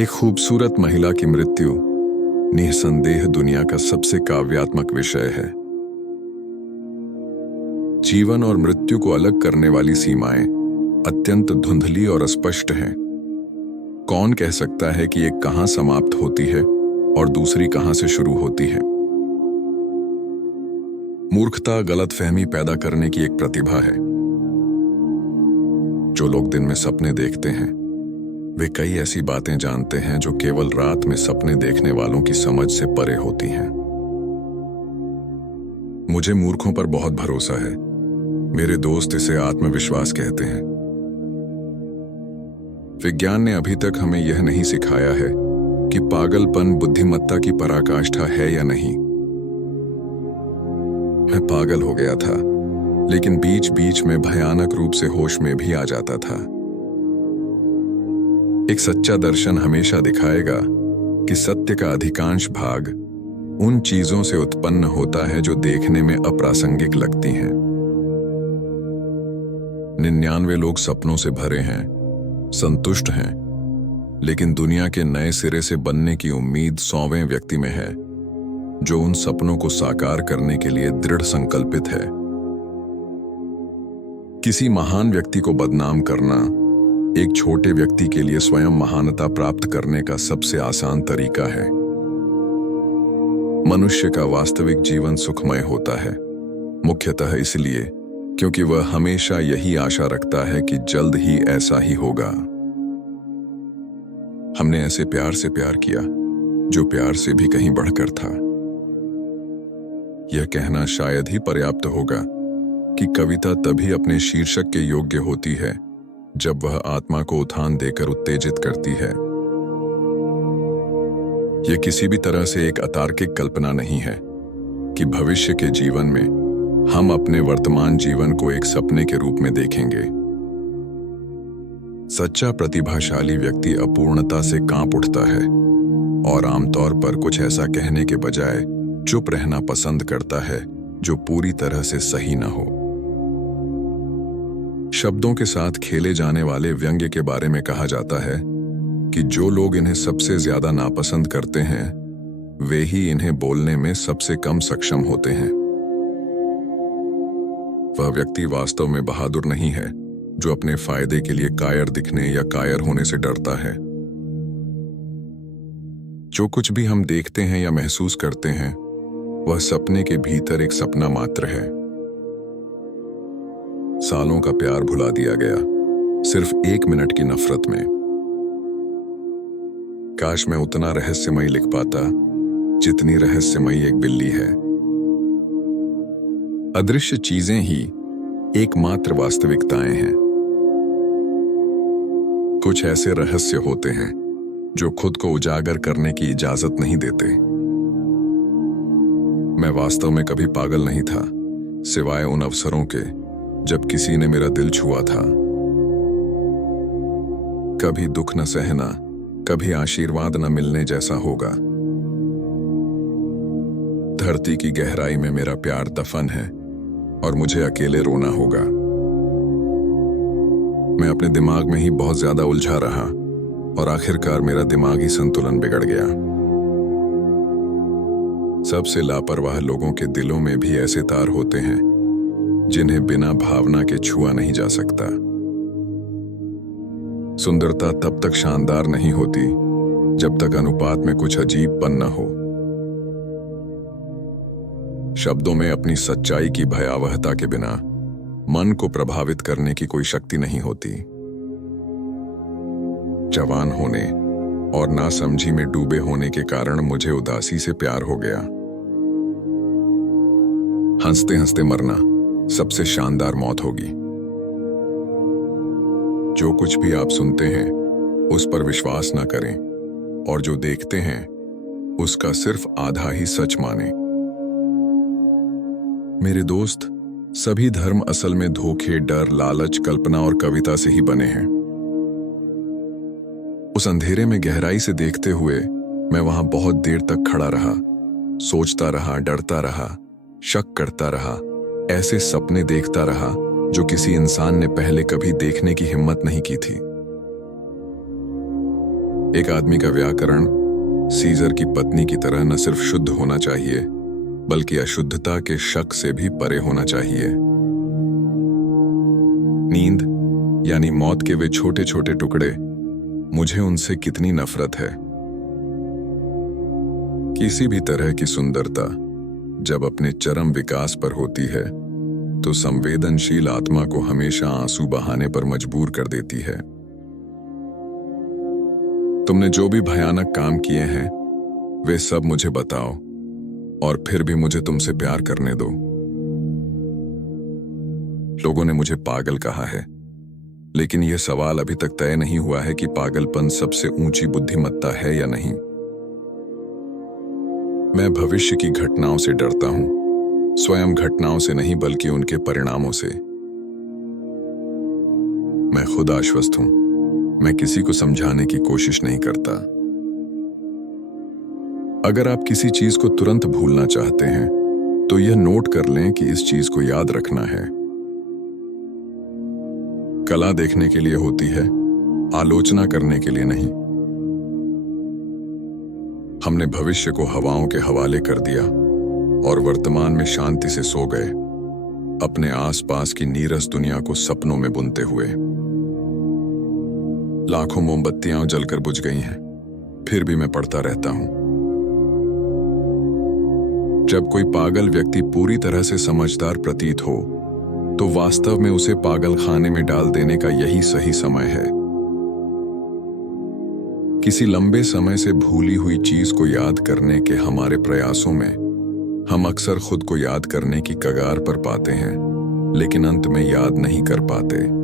एक खूबसूरत महिला की मृत्यु निस्संदेह दुनिया का सबसे काव्यात्मक विषय है। जीवन और मृत्यु को अलग करने वाली सीमाएं अत्यंत धुंधली और अस्पष्ट हैं। कौन कह सकता है कि एक कहां समाप्त होती है और दूसरी कहां से शुरू होती है? मूर्खता गलतफहमी पैदा करने की एक प्रतिभा है। जो लोग दिन में सपने देखते हैं वे कई ऐसी बातें जानते हैं जो केवल रात में सपने देखने वालों की समझ से परे होती हैं। मुझे मूर्खों पर बहुत भरोसा है। मेरे दोस्त इसे आत्मविश्वास कहते हैं। विज्ञान ने अभी तक हमें यह नहीं सिखाया है कि पागलपन बुद्धिमत्ता की पराकाष्ठा है या नहीं। मैं पागल हो गया था, लेकिन बीच बीच में भयानक रूप से होश में भी आ जाता था। एक सच्चा दर्शन हमेशा दिखाएगा कि सत्य का अधिकांश भाग उन चीजों से उत्पन्न होता है जो देखने में अप्रासंगिक लगती हैं। 99 लोग सपनों से भरे हैं, संतुष्ट हैं, लेकिन दुनिया के नए सिरे से बनने की उम्मीद 100वें व्यक्ति में है, जो उन सपनों को साकार करने के लिए दृढ़ संकल्पित है। किसी महान व्यक्ति को बदनाम करना एक छोटे व्यक्ति के लिए स्वयं महानता प्राप्त करने का सबसे आसान तरीका है। मनुष्य का वास्तविक जीवन सुखमय होता है, मुख्यतः इसलिए क्योंकि वह हमेशा यही आशा रखता है कि जल्द ही ऐसा ही होगा। हमने ऐसे प्यार से प्यार किया जो प्यार से भी कहीं बढ़कर था। यह कहना शायद ही पर्याप्त होगा कि कविता तभी अपने शीर्षक के योग्य होती है जब वह आत्मा को उठान देकर उत्तेजित करती है। यह किसी भी तरह से एक अतार्किक कल्पना नहीं है कि भविष्य के जीवन में हम अपने वर्तमान जीवन को एक सपने के रूप में देखेंगे। सच्चा प्रतिभाशाली व्यक्ति अपूर्णता से कांप उठता है और आमतौर पर कुछ ऐसा कहने के बजाय चुप रहना पसंद करता है जो पूरी तरह से सही न हो। शब्दों के साथ खेले जाने वाले व्यंग्य के बारे में कहा जाता है कि जो लोग इन्हें सबसे ज्यादा नापसंद करते हैं वे ही इन्हें बोलने में सबसे कम सक्षम होते हैं। वह व्यक्ति वास्तव में बहादुर नहीं है जो अपने फायदे के लिए कायर दिखने या कायर होने से डरता है। जो कुछ भी हम देखते हैं या महसूस करते हैं वह सपने के भीतर एक सपना मात्र है। सालों का प्यार भुला दिया गया सिर्फ 1 मिनट की नफरत में। काश मैं उतना रहस्यमयी लिख पाता जितनी रहस्यमयी एक बिल्ली है। अदृश्य चीजें ही एकमात्र वास्तविकताएं हैं। कुछ ऐसे रहस्य होते हैं जो खुद को उजागर करने की इजाजत नहीं देते। मैं वास्तव में कभी पागल नहीं था, सिवाय उन अवसरों के जब किसी ने मेरा दिल छुआ था। कभी दुख न सहना, कभी आशीर्वाद न मिलने जैसा होगा। धरती की गहराई में मेरा प्यार दफन है और मुझे अकेले रोना होगा। मैं अपने दिमाग में ही बहुत ज्यादा उलझा रहा और आखिरकार मेरा दिमागी संतुलन बिगड़ गया। सबसे लापरवाह लोगों के दिलों में भी ऐसे तार होते हैं जिन्हें बिना भावना के छुआ नहीं जा सकता। सुंदरता तब तक शानदार नहीं होती जब तक अनुपात में कुछ अजीबपन न हो। शब्दों में अपनी सच्चाई की भयावहता के बिना मन को प्रभावित करने की कोई शक्ति नहीं होती। जवान होने और नासमझी में डूबे होने के कारण मुझे उदासी से प्यार हो गया। हंसते हंसते मरना सबसे शानदार मौत होगी। जो कुछ भी आप सुनते हैं उस पर विश्वास न करें और जो देखते हैं उसका सिर्फ आधा ही सच मानें। मेरे दोस्त, सभी धर्म असल में धोखे, डर, लालच, कल्पना और कविता से ही बने हैं। उस अंधेरे में गहराई से देखते हुए मैं वहां बहुत देर तक खड़ा रहा, सोचता रहा, डरता रहा, शक करता रहा, ऐसे सपने देखता रहा जो किसी इंसान ने पहले कभी देखने की हिम्मत नहीं की थी। एक आदमी का व्याकरण सीजर की पत्नी की तरह न सिर्फ शुद्ध होना चाहिए बल्कि अशुद्धता के शक से भी परे होना चाहिए। नींद यानी मौत के वे छोटे छोटे टुकड़े, मुझे उनसे कितनी नफरत है। किसी भी तरह की सुंदरता जब अपने चरम विकास पर होती है तो संवेदनशील आत्मा को हमेशा आंसू बहाने पर मजबूर कर देती है। तुमने जो भी भयानक काम किए हैं वे सब मुझे बताओ और फिर भी मुझे तुमसे प्यार करने दो। लोगों ने मुझे पागल कहा है, लेकिन यह सवाल अभी तक तय नहीं हुआ है कि पागलपन सबसे ऊंची बुद्धिमत्ता है या नहीं। मैं भविष्य की घटनाओं से डरता हूं, स्वयं घटनाओं से नहीं बल्कि उनके परिणामों से। मैं खुद आश्वस्त हूं, मैं किसी को समझाने की कोशिश नहीं करता। अगर आप किसी चीज को तुरंत भूलना चाहते हैं तो यह नोट कर लें कि इस चीज को याद रखना है। कला देखने के लिए होती है, आलोचना करने के लिए नहीं। हमने भविष्य को हवाओं के हवाले कर दिया और वर्तमान में शांति से सो गए, अपने आसपास की नीरस दुनिया को सपनों में बुनते हुए। लाखों मोमबत्तियां जलकर बुझ गई हैं, फिर भी मैं पढ़ता रहता हूं। जब कोई पागल व्यक्ति पूरी तरह से समझदार प्रतीत हो तो वास्तव में उसे पागल खाने में डाल देने का यही सही समय है। किसी लंबे समय से भूली हुई चीज को याद करने के हमारे प्रयासों में हम अक्सर खुद को याद करने की कगार पर पाते हैं, लेकिन अंत में याद नहीं कर पाते।